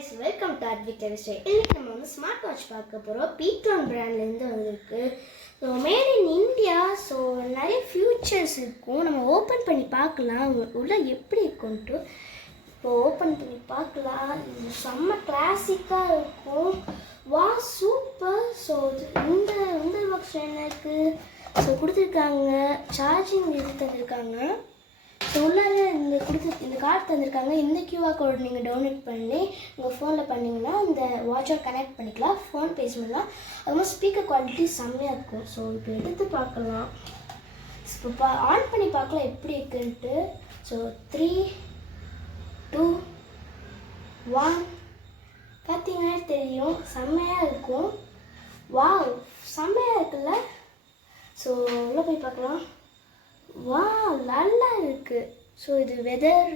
guys, welcome to Advik Lifestyle. இன்னைக்கு நம்ம வந்து ஸ்மார்ட் வாட்ச் பார்க்க போறோம். பீட்ரான் பிராண்ட்ல இருந்து வந்திருக்கு. So made in India. So நிறைய ஃபியூச்சர்ஸ் இருக்கும். நம்ம ஓப்பன் பண்ணி பார்க்கலாம் உள்ள எப்படி இருக்கும்ட்டு. இப்போ ஓப்பன் பண்ணி பார்க்கலாம். இது செம்ம கிளாசிக்காக இருக்கும். வா சூப்பர். ஸோ இந்த பாக்ஸ் என்ன இருக்குது? ஸோ கொடுத்துருக்காங்க. சார்ஜிங் இது தந்திருக்காங்க. ஸோ உள்ளார இந்த கார்டு தந்திருக்காங்க. இந்த கியூஆர் கோட் நீங்கள் டவுன்லோட் பண்ணி உங்கள் ஃபோனில் பண்ணிங்கன்னா இந்த வாட்சை கனெக்ட் பண்ணிக்கலாம். ஃபோன் பேசணும்னா அதுமாதிரி ஸ்பீக்கர் குவாலிட்டி செம்மையாக இருக்கும். ஸோ இப்போ எடுத்து பார்க்கலாம். இப்போ ஆன் பண்ணி பார்க்கலாம் எப்படி இருக்குன்ட்டு. ஸோ 3, 2, 1 பார்த்தீங்கன்னா தெரியும். செம்மையாக இருக்கும். வாவ் செம்மையாக இருக்குல்ல. ஸோ உள்ளே போய் பார்க்கலாம். வா நல்லா இருக்குது. ஸோ இது வெதர்.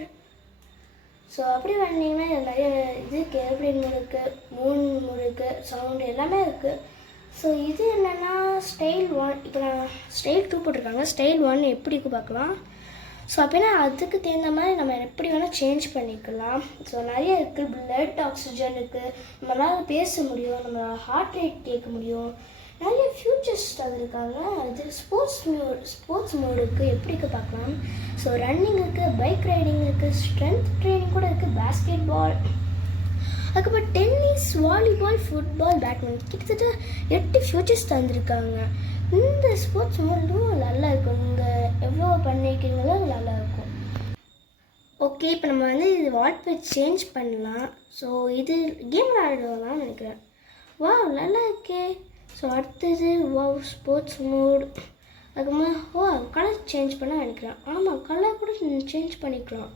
ஸோ அப்படி வந்தீங்கன்னா நிறைய இதுக்கு ஏர்ப்ளேன் இருக்குது, மூன் இருக்குது, சவுண்டு எல்லாமே இருக்குது. ஸோ இது என்னென்னா ஸ்டைல் 1. இப்போ நான் ஸ்டைல் 2 போட்டிருக்காங்க. ஸ்டைல் 1 எப்படி இருக்குது பார்க்கலாம். ஸோ அப்படின்னா அதுக்கு தகுந்த மாதிரி நம்ம எப்படி வேணால் சேஞ்ச் பண்ணிக்கலாம். ஸோ நிறைய இருக்குது. பிளட் ஆக்சிஜன் இருக்குது. நம்மளால் பேச முடியும். நம்ம ஹார்ட் ரேட் கேட்க முடியும். நிறைய ஃபியூச்சர்ஸ் தந்திருக்காங்க. அது ஸ்போர்ட்ஸ் மோடு இருக்குது. எப்படி இருக்குது பார்க்கலாம். ஸோ ரன்னிங் இருக்குது, பைக் ரைடிங் இருக்குது, ஸ்ட்ரென்த் ட்ரைனிங் கூட இருக்குது, பேஸ்கெட் பால், அதுக்கப்புறம் டென்னிஸ், வாலிபால், ஃபுட்பால், பேட்மிண்டன், கிட்டத்தட்ட 8 ஃபியூச்சர்ஸ் தந்திருக்காங்க. இந்த ஸ்போர்ட்ஸ் மோடும் நல்லா இருக்கும். நீங்கள் எவ்வளோ பண்ணிக்கிறீங்களோ நல்லாயிருக்கும். ஓகே, இப்போ நம்ம வந்து இது வால்பேப்பர் சேஞ்ச் பண்ணலாம். ஸோ இது கேம் விளையாடுவாங்கன்னு நினைக்கிறேன். வா நல்லா இருக்கே. ஸோ அடுத்தது வாவ் ஸ்போர்ட்ஸ் மோட். அதுக்கப்புறமா கலர் சேஞ்ச் பண்ண நினைக்கிறேன். ஆமாம், கலர் கூட சேஞ்ச் பண்ணிக்கலாம்.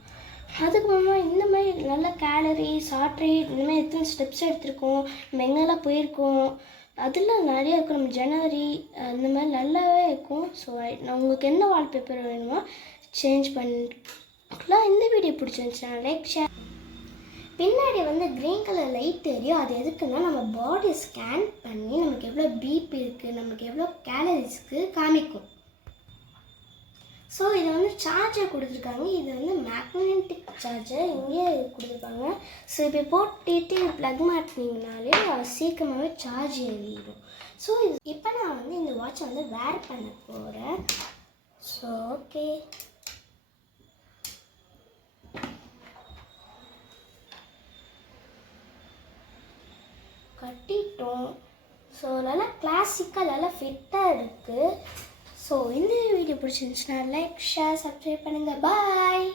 அதுக்கப்புறமா இந்த மாதிரி நல்ல கேலரிஸ், ஹார்ட் ரேட், இந்த மாதிரி எத்தனை ஸ்டெப்ஸ் எடுத்திருக்கோம், நம்ம எங்கெல்லாம் போயிருக்கோம், அதெல்லாம் நிறைய இருக்கும். நம்ம ஜனவரி அந்த மாதிரி நல்லாவே இருக்கும். ஸோ நான் உங்களுக்கு என்ன வால்பேப்பர் வேணுமோ சேஞ்ச் பண்ணிக்கலாம். இந்த வீடியோ பிடிச்சிருந்துச்சுன்னா லைக், ஷேர். பின்னாடி வந்து க்ரீன் கலர் லைட் தெரியும். அது எதுக்குன்னா நம்ம பாடியை ஸ்கேன் பண்ணி நமக்கு எவ்வளோ பிபி இருக்குது, நமக்கு எவ்வளோ கேலரிஸ்க்கு காமிக்கும். ஸோ இதை வந்து சார்ஜர் கொடுத்துருக்காங்க. இது வந்து மேக்னெட்டிக் சார்ஜர் இங்கே கொடுத்துருப்பாங்க. ஸோ இப்போ போட்டுட்டு ப்ளக் மாட்டினீங்கனாலே சீக்கிரமாகவே சார்ஜ் ஏறிடும். ஸோ இப்போ நான் வந்து இந்த வாட்சை வந்து வேர் பண்ண போகிறேன். So okay, கட்டிட்டோம். ஸோ நல்லா கிளாசிக்காக நல்லா ஃபிட்டாக இருக்குது. ஸோ இந்த வீடியோ பிடிச்சிருந்துச்சுன்னா லைக், ஷேர், சப்ஸ்கிரைப் பண்ணுங்கள். பாய்.